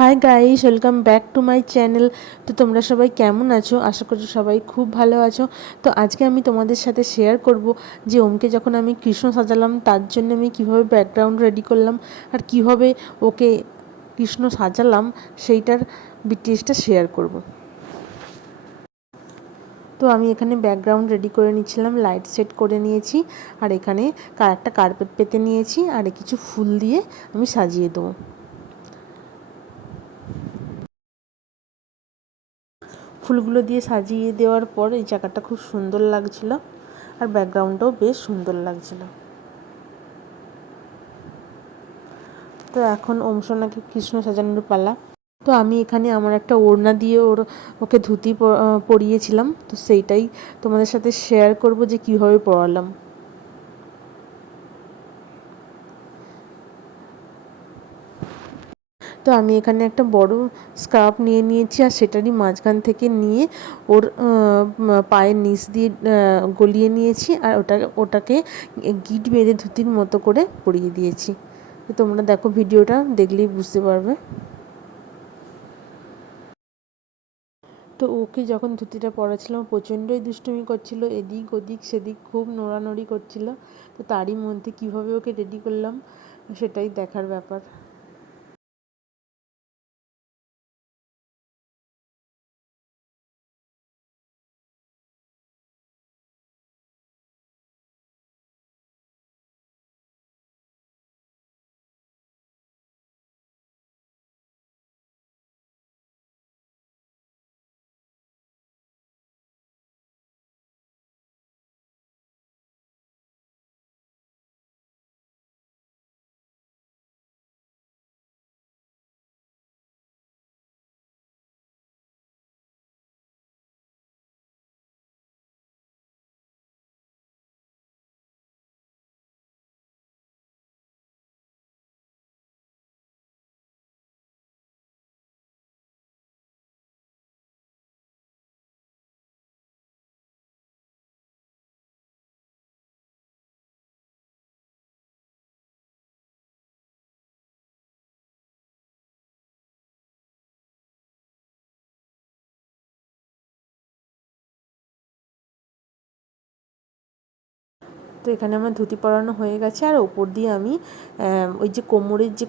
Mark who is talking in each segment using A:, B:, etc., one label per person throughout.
A: Hi guys welcome back to my channel তো তোমরা সবাই কেমন আছো? আশা করছি সবাই খুব ভালো আছো। তো আজকে আমি তোমাদের সাথে শেয়ার করব যে ওমকে যখন আমি কৃষ্ণ সাজালাম, তার জন্য আমি কীভাবে ব্যাকগ্রাউন্ড রেডি করলাম আর কীভাবে ওকে কৃষ্ণ সাজালাম, সেইটার বিটিএসটা শেয়ার করব। তো আমি এখানে ব্যাকগ্রাউন্ড রেডি করে নিচ্ছিলাম লাইট সেট করে নিয়েছি আর এখানে একটা কার্পেট পেতে নিয়েছি আর কিছু ফুল দিয়ে আমি সাজিয়ে দেবো। ফুলগুলো দিয়ে সাজিয়ে দেওয়ার পর এই জায়গাটা খুব সুন্দর লাগছিল আর ব্যাকগ্রাউন্ডটাও বেশ সুন্দর লাগছিল। তো এখন ওমসোনাকে কৃষ্ণ সাজানোর পালা। তো আমি এখানে আমার একটা ওড়না দিয়ে ওর, ওকে ধুতি পরিয়েছিলাম। তো সেইটাই তোমাদের সাথে শেয়ার করব যে কীভাবে পড়ালাম তো আমি এখানে একটা বড় স্কার্ফ নিয়ে নিয়েছি আর সেটারই মাঝখান থেকে নিয়ে ওর পায়ের নিচ দিয়ে গলিয়ে নিয়েছি আর ওটা, ওটাকে গিট বেঁধে ধুতির মতো করে পরিয়ে দিয়েছি। তো তোমরা দেখো ভিডিওটা, দেখলেই বুঝতে পারবে। তো ওকে যখন ধুতিটা পরাছিলাম প্রচণ্ডই দুষ্টুমি করছিল, এদিক ওদিক সেদিক খুব নোড়ানড়ি করছিল। তো তারই মধ্যে কীভাবে ওকে রেডি করলাম, সেটাই দেখার ব্যাপার। তো এখানে আমার ধুতি পরানো হয়ে গেছে আর ওপর দিয়ে আমি ওই যে কোমরের যে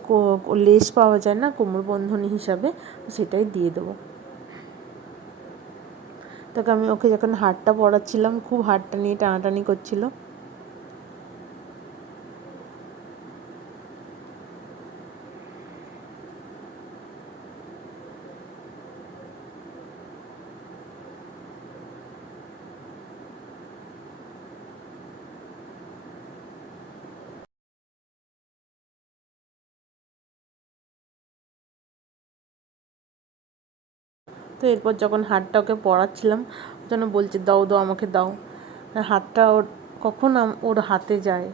A: লেস পাওয়া যায় না কোমর বন্ধনী হিসাবে, সেটাই দিয়ে দেবো। তাকে আমি ওকে যখন হারটা পরাচ্ছিলাম, খুব হারটা নিয়ে টানাটানি করছিল। তো এরপর যখন হাতটা ওকে পড়াচ্ছিলাম যেন বলছে, দাও দাও, আমাকে দাও। হাতটা ওর কখন ওর হাতে যায়,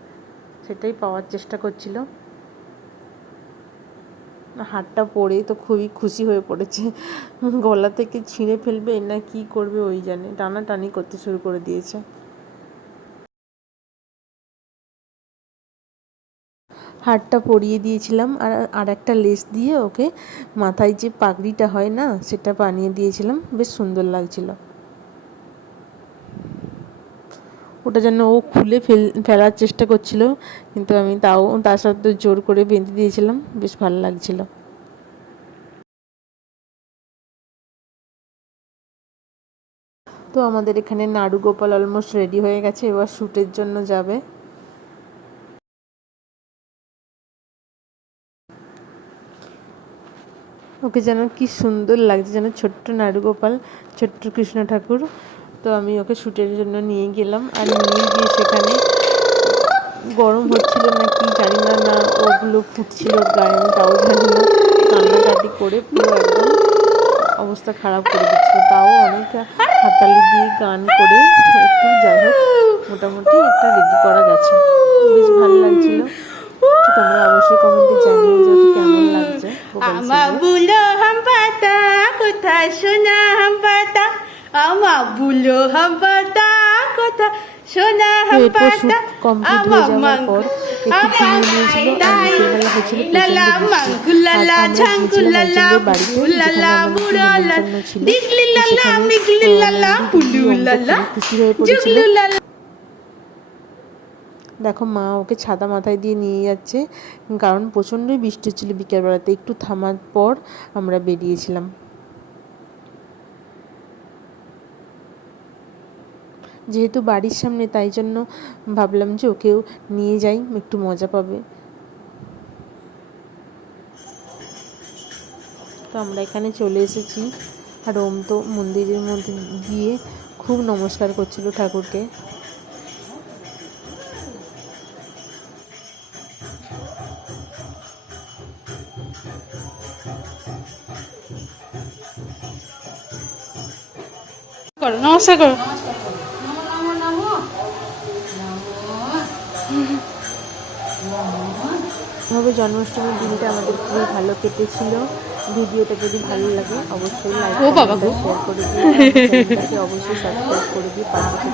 A: সেটাই পাওয়ার চেষ্টা করছিল। হাতটা পড়ে তো খুবই খুশি হয়ে পড়েছে। গলা থেকে ছিঁড়ে ফেলবে না কি করবে, ওই জানে। টানাটানি করতে শুরু করে দিয়েছে। হারটা পরিয়ে দিয়েছিলাম আর আর একটা লেস দিয়ে ওকে মাথায় যে পাগড়িটা হয় না, সেটা বানিয়ে দিয়েছিলাম। বেশ সুন্দর লাগছিল। ওটা যেন ও খুলে ফেল, ফেলার চেষ্টা করছিল, কিন্তু আমি তাও, তার সাথে জোর করে বেঁধে দিয়েছিলাম। বেশ ভালো লাগছিল। তো আমাদের এখানে নাড়ু গোপাল অলমোস্ট রেডি হয়ে গেছে, এবার শ্যুটের জন্য যাবে। ওকে যেন কি সুন্দর লাগছে, যেন ছোট্ট নাড়ুগোপাল ছোট্ট কৃষ্ণ ঠাকুর। তো আমি ওকে শ্যুটের জন্য নিয়ে গেলাম। আর নিয়ে গিয়ে সেখানে গরম হচ্ছিল না কি জানি না না ওগুলো ফুটছিল গায়ে তাও জানি না। কান্নাকাটি করে পুরো একদম অবস্থা খারাপ করে দিচ্ছিল তাও অনেক হাতালি দিয়ে গান করে একটু যাই হোক, মোটামুটি একটা রেডি করা গেছে। বেশ ভালো লাগছিল। তোমরা অবশ্যই কমেন্টে জানিয়ে যে কেমন লাগছে।
B: আমার বুলো হাম পাতা কোথায় সোনা হাম পাতা? আমার বুলো হাম পাতা কোথায় সোনা হাম পাতা? বুলালা বুড়ালা দিগলি লালা মিগলি লালা পুলু জুগলু লালা
A: দেখো মা ওকে ছাতা মাথায় দিয়ে নিয়ে যাচ্ছে, কারণ প্রচণ্ডই বৃষ্টি হচ্ছিল বিকেলবেলাতে। একটু থামার পর আমরা বেরিয়েছিলাম। যেহেতু বাড়ির সামনে, তাই জন্য ভাবলাম যে ওকেও নিয়ে যাই, একটু মজা পাবে। তো আমরা এখানে চলে এসেছি। আর ওম তো মন্দিরের মধ্যে গিয়ে খুব নমস্কার করছিল ঠাকুরকে।
B: করো নমস্কার করো।
A: এভাবে জন্মাষ্টমীর দিনটা আমাদের খুবই ভালো কেটেছিল। ভিডিওটা যদি ভালো লাগে অবশ্যই লাইক
B: ও বাবা।
A: শেয়ার করে চ্যানেলটাকে অবশ্যই সাবস্ক্রাইব করে দিয়ে পাশে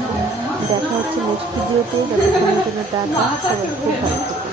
A: দেখা হচ্ছে নেক্সট ভিডিওতে যতক্ষণের জন্য টাটা সবাই খুব ভালো